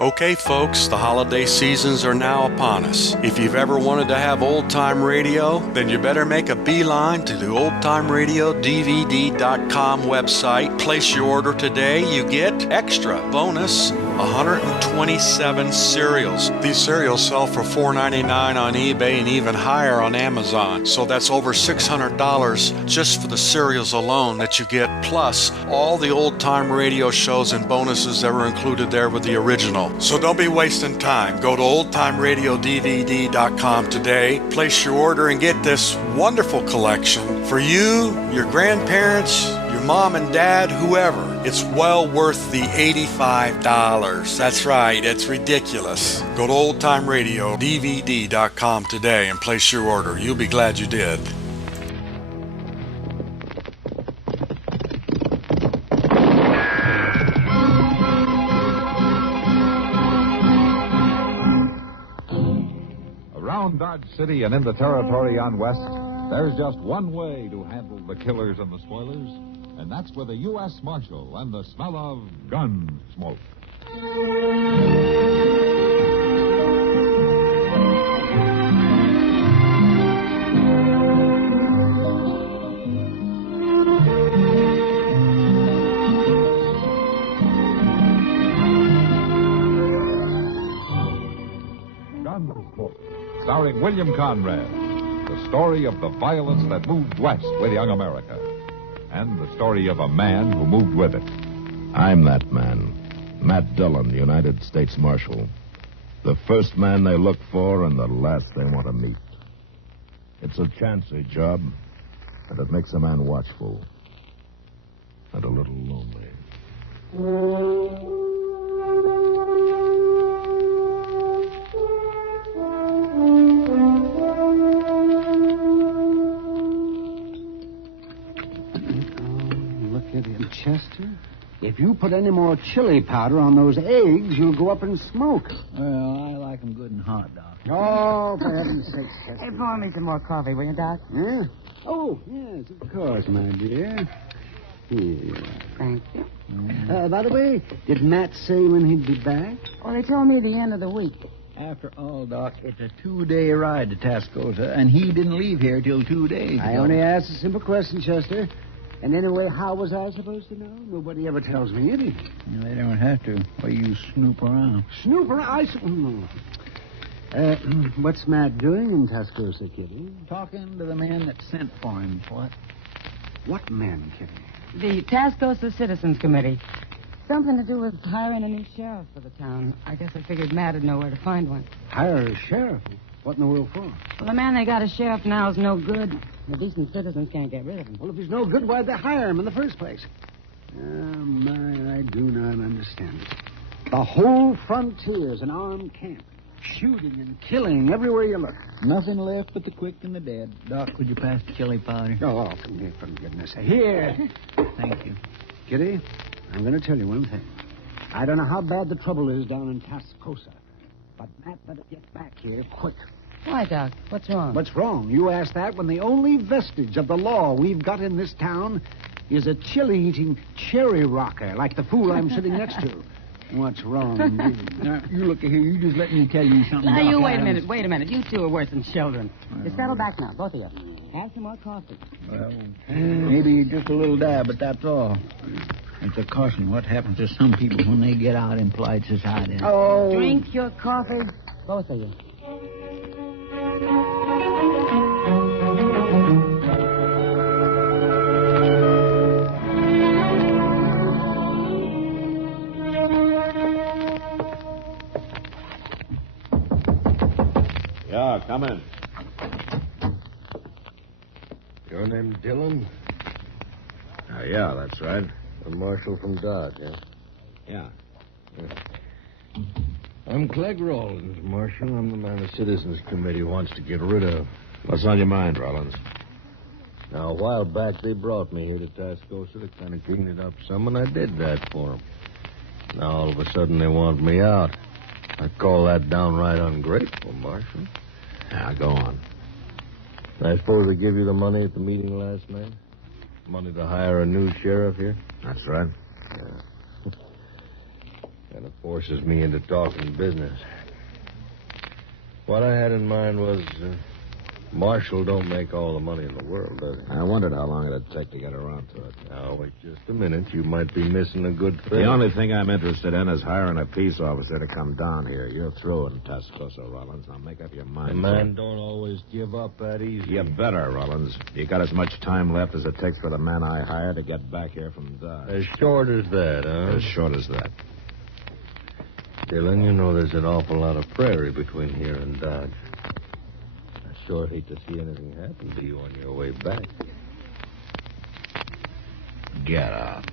Okay, folks, the holiday seasons are now upon us. If you've ever wanted to have old-time radio, then you better make a beeline to the oldtimeradiodvd.com website. Place your order today. You get extra bonus 127 cereals. These cereals sell for $4.99 on eBay and even higher on Amazon. So that's over $600 just for the cereals alone that you get, plus all the old-time radio shows and bonuses that were included there with the original. So don't be wasting time. Go to oldtimeradiodvd.com today, place your order, and get this wonderful collection for you, your grandparents, your mom and dad, whoever. It's well worth the $85. That's right, it's ridiculous. Go to oldtimeradiodvd.com today and place your order. You'll be glad you did. Around Dodge City and in the territory on West, there's just one way to handle the killers and the spoilers, and that's with a U.S. Marshal and the smell of Gunsmoke. Gunsmoke, starring William Conrad. The story of the violence that moved west with young America. And the story of a man who moved with it. I'm that man. Matt Dillon, United States Marshal. The first man they look for and the last they want to meet. It's a chancy job, and it makes a man watchful. And a little lonely. Chester, if you put any more chili powder on those eggs, you'll go up in smoke. Well, I like them good and hot, Doc. Oh, for heaven's sake, Chester. Hey, pour me some more coffee, will you, Doc? Yeah? Oh, yes, of course, my dear. Here you are. Thank you. By the way, did Matt say when he'd be back? Well, they told me the end of the week. After all, Doc, it's a 2-day ride to Tascosa, and he didn't leave here till 2 days I ago. only asked a simple question, Chester. And anyway, how was I supposed to know? Nobody ever tells me anything. No, they don't have to, or you snoop around. Snoop around? What's Matt doing in Tascosa, Kitty? Talking to the man that sent for him. What? What man, Kitty? The Tascosa Citizens Committee. Something to do with hiring a new sheriff for the town. I guess I figured Matt would know where to find one. Hire a sheriff? What in the world for? Well, the man they got as sheriff now is no good. The decent citizens can't get rid of him. Well, if he's no good, why'd they hire him in the first place? My, I do not understand it. The whole frontier's an armed camp. Shooting and killing everywhere you look. Nothing left but the quick and the dead. Doc, would you pass the chili powder? Oh, for goodness sake. Here. Thank you. Kitty, I'm going to tell you one thing. I don't know how bad the trouble is down in Tascosa, but Matt better get back here quick. Why, Doc? What's wrong? What's wrong? You ask that when the only vestige of the law we've got in this town is a chili-eating cherry rocker like the fool I'm sitting next to. What's wrong, indeed? Now, you look here. You just let me tell you something. Now, Doc. you wait a minute. You two are worse than children. You settle back now, both of you. Have some more coffee. Well, maybe just a little dab, but that's all. It's a caution. What happens to some people when they get out in polite society? Oh. Drink your coffee, both of you. Yeah, come in. Your name Dillon? Yeah, that's right. A marshal from Dodge, eh? Yeah. I'm Clegg Rollins, Marshal. I'm the man the Citizens Committee wants to get rid of. What's on your mind, Rollins? Now, a while back, they brought me here to Tascosa to kind of clean it up some, and I did that for them. Now, all of a sudden, they want me out. I call that downright ungrateful, Marshal. Now, go on. I suppose they give you the money at the meeting last night? Money to hire a new sheriff here? That's right. Yeah. Kind of forces me into talking business. What I had in mind was, Marshall don't make all the money in the world, does he? I wondered how long it'd take to get around to it. Now, wait just a minute. You might be missing a good thing. The only thing I'm interested in is hiring a peace officer to come down here. You're through in Tascosa, Rollins. Now make up your mind. A man don't always give up that easy. You better, Rollins. You got as much time left as it takes for the man I hire to get back here from Dodge. As short as that, huh? As short as that. Dillon, you know there's an awful lot of prairie between here and Dodge. I sure hate to see anything happen to you on your way back. Get out.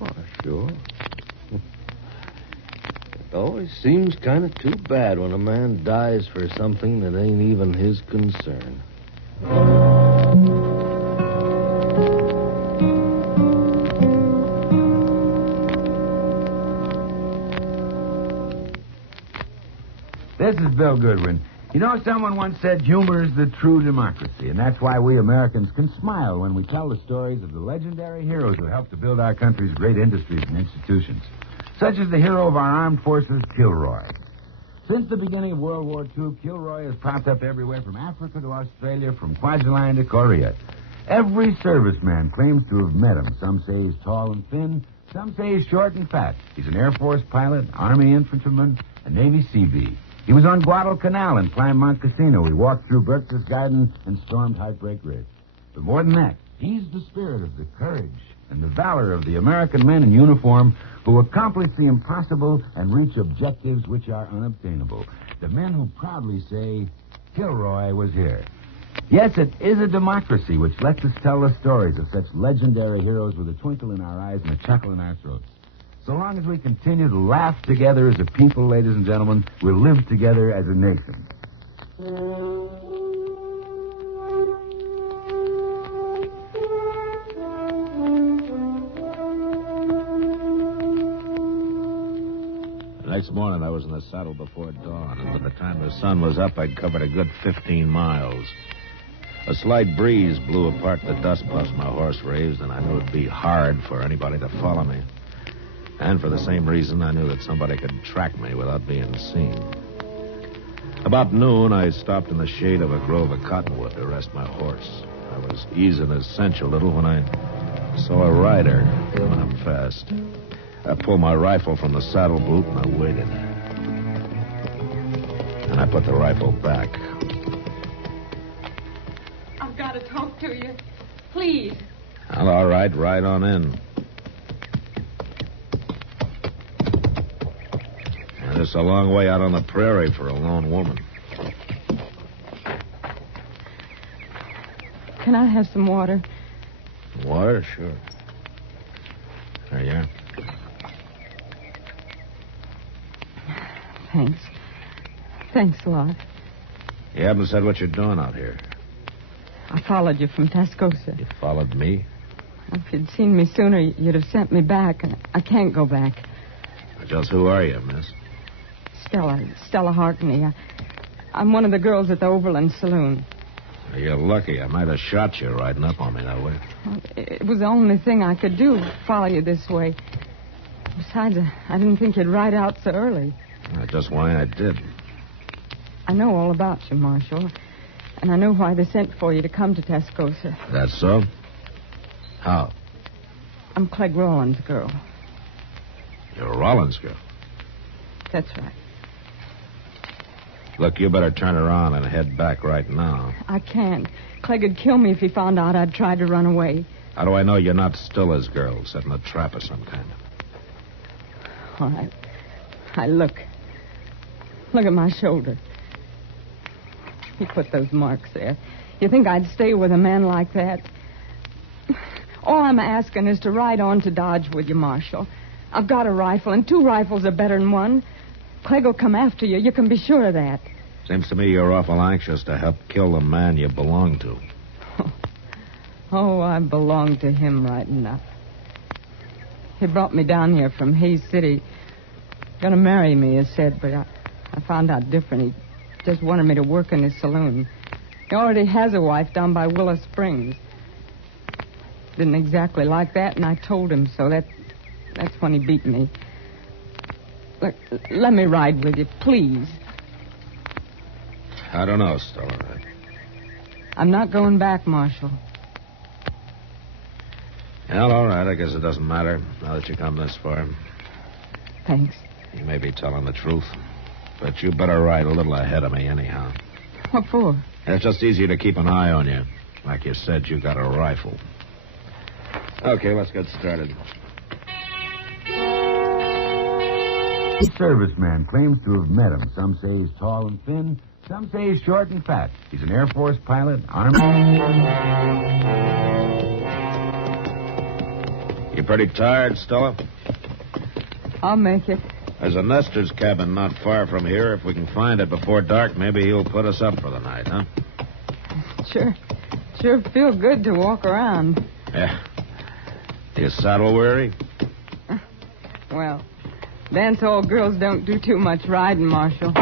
Oh, sure. It always seems kind of too bad when a man dies for something that ain't even his concern. This is Bill Goodwin. You know, someone once said humor is the true democracy, and that's why we Americans can smile when we tell the stories of the legendary heroes who helped to build our country's great industries and institutions, such as the hero of our armed forces, Kilroy. Since the beginning of World War II, Kilroy has popped up everywhere from Africa to Australia, from Swaziland to Korea. Every serviceman claims to have met him. Some say he's tall and thin. Some say he's short and fat. He's an Air Force pilot, Army infantryman, a Navy Seabee. He was on Guadalcanal and climbed Mount Casino. He walked through Berkshire Garden and stormed Heartbreak Ridge. But more than that, he's the spirit of the courage and the valor of the American men in uniform who accomplish the impossible and reach objectives which are unobtainable. The men who proudly say, Kilroy was here. Yes, it is a democracy which lets us tell the stories of such legendary heroes with a twinkle in our eyes and a chuckle in our throats. So long as we continue to laugh together as a people, ladies and gentlemen, we'll live together as a nation. The next morning, I was in the saddle before dawn, and by the time the sun was up, I'd covered a good 15 miles. A slight breeze blew apart the dust puffs my horse raised, and I knew it'd be hard for anybody to follow me. And for the same reason, I knew that somebody could track me without being seen. About noon, I stopped in the shade of a grove of cottonwood to rest my horse. I was easing his cinch a little when I saw a rider coming up fast. I pulled my rifle from the saddle boot and I waited. And I put the rifle back. I've got to talk to you. Please. Well, all right, ride on in. It's a long way out on the prairie for a lone woman. Can I have some water? Water? Sure. There you are. Thanks. Thanks a lot. You haven't said what you're doing out here. I followed you from Tascosa. You followed me? If you'd seen me sooner, you'd have sent me back. I can't go back. Just who are you, miss? Stella Harkney. I'm one of the girls at the Overland Saloon. You're lucky. I might have shot you riding up on me that way. Well, it was the only thing I could do, follow you this way. Besides, I didn't think you'd ride out so early. That's just why I did. I know all about you, Marshal. And I know why they sent for you to come to Tascosa. That's so? How? I'm Clegg Rollins' girl. You're Rollins' girl? That's right. Look, you better turn around and head back right now. I can't. Clegg would kill me if he found out I'd tried to run away. How do I know you're not still his girl, setting a trap of some kind? All right. Look. Look at my shoulder. He put those marks there. You think I'd stay with a man like that? All I'm asking is to ride on to Dodge with you, Marshal. I've got a rifle, and 2 rifles are better than 1. Clegg will come after you. You can be sure of that. Seems to me you're awful anxious to help kill the man you belong to. Oh, I belong to him right enough. He brought me down here from Hayes City. Gonna marry me, he said, but I found out different. He just wanted me to work in his saloon. He already has a wife down by Willow Springs. Didn't exactly like that, and I told him so. That's when he beat me. Look, let me ride with you, please. I don't know, Stella. I'm not going back, Marshal. Well, all right. I guess it doesn't matter now that you come this far. Thanks. You may be telling the truth, but you better ride a little ahead of me anyhow. What for? It's just easier to keep an eye on you. Like you said, you got a rifle. Okay, let's get started. Each serviceman claims to have met him. Some say he's tall and thin. Some say he's short and fat. He's an Air Force pilot, Army. You pretty tired, Stella? I'll make it. There's a Nestor's cabin not far from here. If we can find it before dark, maybe he'll put us up for the night, huh? Sure feel good to walk around. Yeah. You saddle weary? Well, dance hall girls don't do too much riding, Marshal.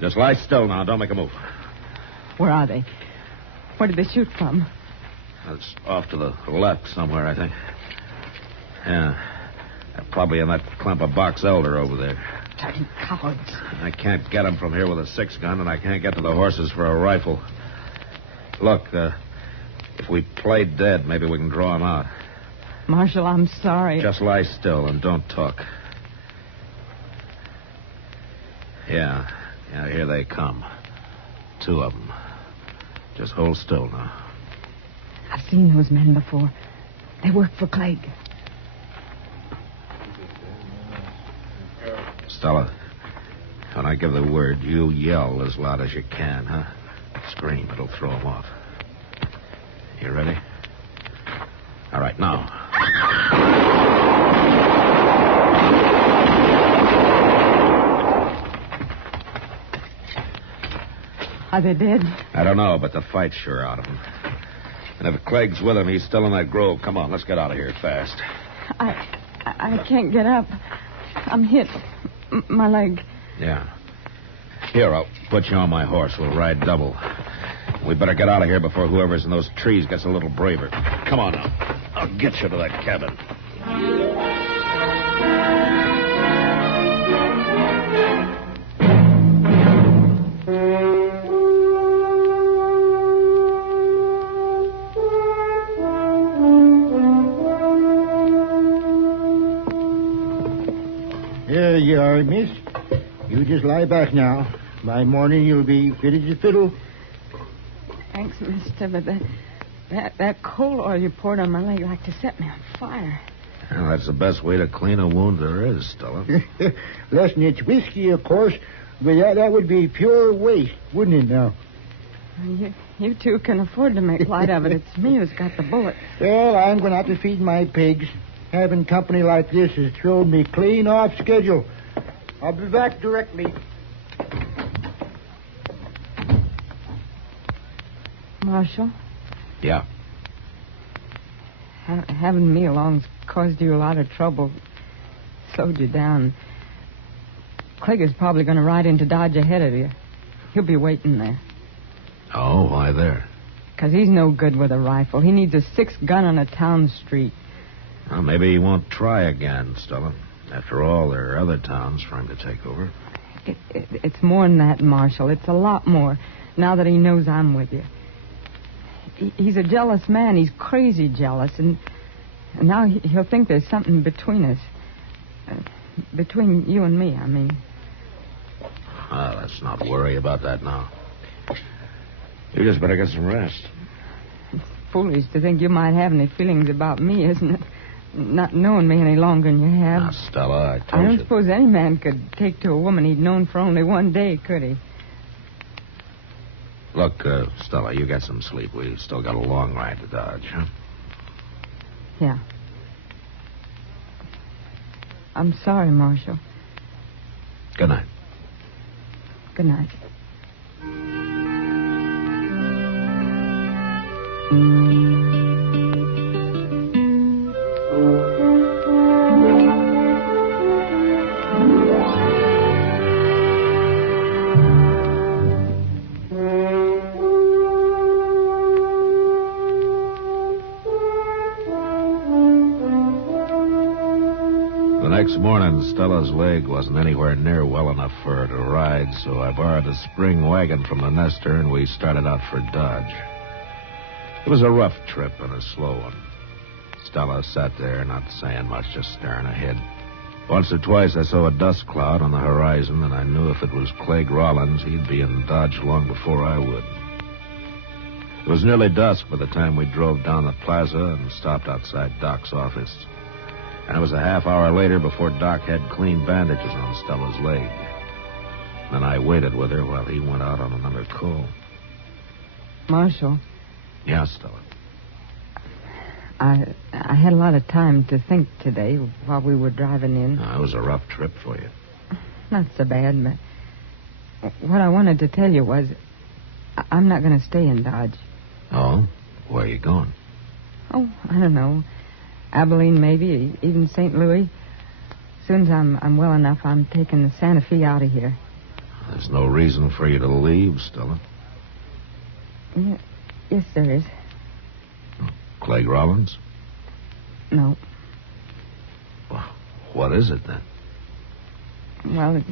Just lie still now. Don't make a move. Where are they? Where did they shoot from? It's off to the left somewhere, I think. Yeah. They're probably in that clump of box elder over there. Dirty cowards. I can't get them from here with a 6-gun, and I can't get to the horses for a rifle. Look, if we play dead, maybe we can draw them out. Marshal, I'm sorry. Just lie still and don't talk. Yeah, here they come. 2 of them. Just hold still now. I've seen those men before. They work for Clegg. Stella, when I give the word, you yell as loud as you can, huh? Scream. It'll throw them off. You ready? All right, now. Are they dead? I don't know, but the fight's sure out of him. And if Clegg's with him, he's still in that grove. Come on, let's get out of here fast. I can't get up. I'm hit. My leg. Yeah. Here, I'll put you on my horse. We'll ride double. We better get out of here before whoever's in those trees gets a little braver. Come on now. I'll get you to that cabin. There you are, miss. You just lie back now. By morning, you'll be fit as a fiddle. Thanks, mister, but that coal oil you poured on my leg like to set me on fire. Well, that's the best way to clean a wound there is, Stella. Less than it's whiskey, of course, but that would be pure waste, wouldn't it now? You two can afford to make light of it. It's me who's got the bullet. Well, I'm going to have to feed my pigs. Having company like this has thrown me clean off schedule. I'll be back directly. Marshal? Yeah. Having me along's caused you a lot of trouble. Slowed you down. Clegg is probably going to ride into Dodge ahead of you. He'll be waiting there. Oh, why there? Because he's no good with a rifle. He needs a 6-gun on a town street. Well, maybe he won't try again, Stella. After all, there are other towns for him to take over. It's more than that, Marshal. It's a lot more, now that he knows I'm with you. He's a jealous man. He's crazy jealous. And now he'll think there's something between us. Between you and me, I mean. Well, let's not worry about that now. You just better get some rest. It's foolish to think you might have any feelings about me, isn't it? Not knowing me any longer than you have. Now, Stella, I I told don't you. suppose any man could take to a woman he'd known for only one day, could he? Look, Stella, you get some sleep. We still got a long ride to Dodge, huh? Yeah. I'm sorry, Marshal. Good night. Good night. The next morning, Stella's leg wasn't anywhere near well enough for her to ride, so I borrowed a spring wagon from the nester, and we started out for Dodge. It was a rough trip and a slow one. Stella sat there, not saying much, just staring ahead. Once or twice I saw a dust cloud on the horizon, and I knew if it was Clegg Rollins, he'd be in Dodge long before I would. It was nearly dusk by the time we drove down the plaza and stopped outside Doc's office. And it was a half hour later before Doc had clean bandages on Stella's leg. Then I waited with her while he went out on another call. Marshal, Yeah, Stella. I had a lot of time to think today while we were driving in. It was a rough trip for you. Not so bad, but what I wanted to tell you was I'm not going to stay in Dodge. Oh? Where are you going? Oh, I don't know. Abilene, maybe, even St. Louis. As soon as I'm well enough, I'm taking the Santa Fe out of here. There's no reason for you to leave, Stella. Yeah, yes, there is. Clegg Rollins? No. Well, what is it, then? Well,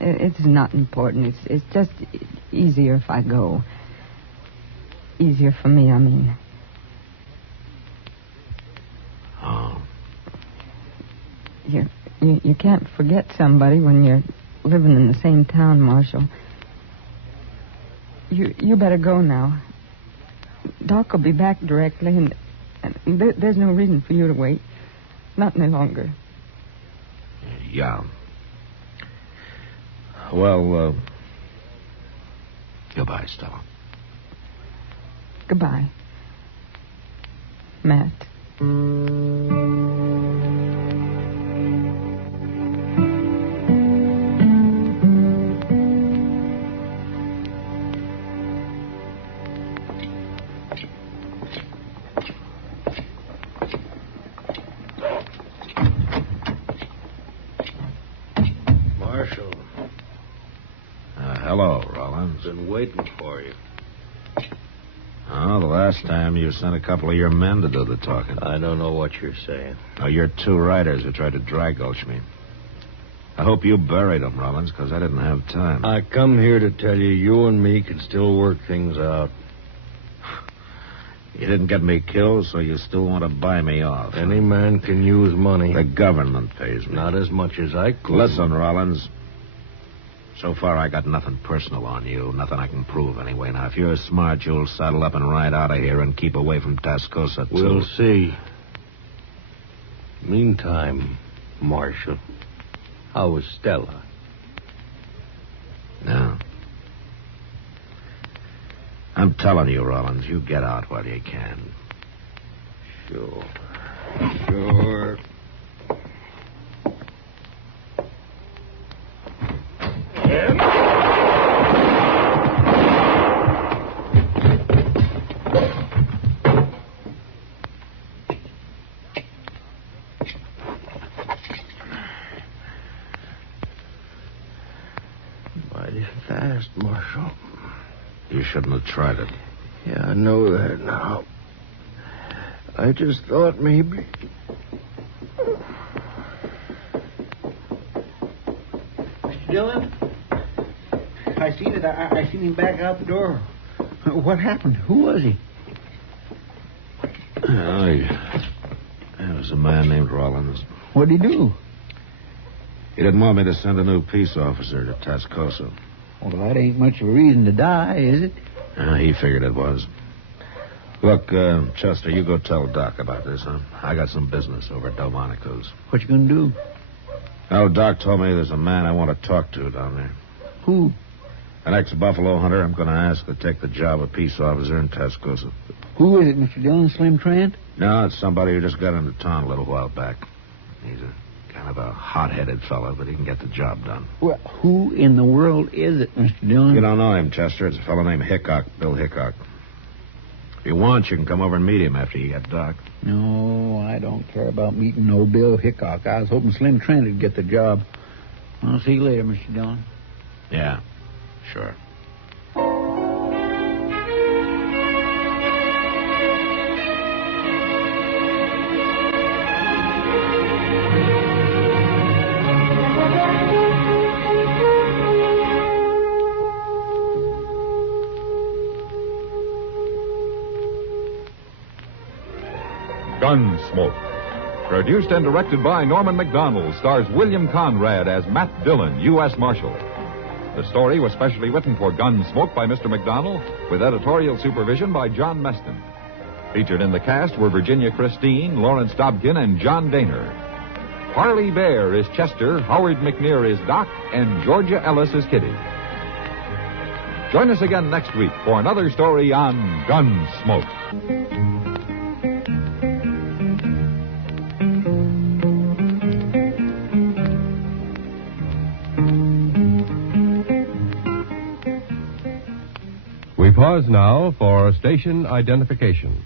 it's not important. It's just easier if I go. Easier for me, I mean. Oh. You can't forget somebody when you're living in the same town, Marshal. You better go now. Doc will be back directly, and there's no reason for you to wait. Not any longer. Yeah. Well, goodbye, Stella. Goodbye, Matt. Marshal, Hello, Rollins. been waiting for you. Oh, the last time you sent a couple of your men to do the talking. I don't know what you're saying. Oh, you're two riders who tried to dry gulch me. I hope you buried them, Rollins, because I didn't have time. I come here to tell you and me can still work things out. You didn't get me killed, so you still want to buy me off. Any man can use money. The government pays me. Not as much as I could. Listen, Rollins. So far, I got nothing personal on you. Nothing I can prove, anyway. Now, if you're smart, you'll saddle up and ride out of here and keep away from Tascosa, too. We'll see. Meantime, Marshal, how is Stella? No. I'm telling you, Rollins, you get out while you can. Sure. Sure. Mighty fast, Marshal. You shouldn't have tried it. Yeah, I know that now. I just thought maybe... Mr. Dillon? I seen it. I seen him back out the door. What happened? Who was he? There was a man named Rollins. What'd he do? He didn't want me to send a new peace officer to Tascosa. Well, that ain't much of a reason to die, is it? He figured it was. Look, Chester, you go tell Doc about this, huh? I got some business over at Delmonico's. What you gonna do? Oh, Doc told me there's a man I want to talk to down there. Who? An ex-buffalo hunter I'm going to ask to take the job of peace officer in Tascosa. Who is it, Mr. Dillon? Slim Trent? No, it's somebody who just got into town a little while back. He's a kind of a hot-headed fellow, but he can get the job done. Well, who in the world is it, Mr. Dillon? You don't know him, Chester. It's a fellow named Hickok, Bill Hickok. If you want, you can come over and meet him after you get Doc. No, I don't care about meeting no Bill Hickok. I was hoping Slim Trent would get the job. I'll see you later, Mr. Dillon. Yeah, sure. Gunsmoke. Produced and directed by Norman McDonald, stars William Conrad as Matt Dillon, U.S. Marshal. The story was specially written for Gunsmoke by Mr. McDonald, with editorial supervision by John Meston. Featured in the cast were Virginia Christine, Lawrence Dobkin, and John Daner. Harley Bear is Chester, Howard McNear is Doc, and Georgia Ellis is Kitty. Join us again next week for another story on Gunsmoke. We pause now for station identification.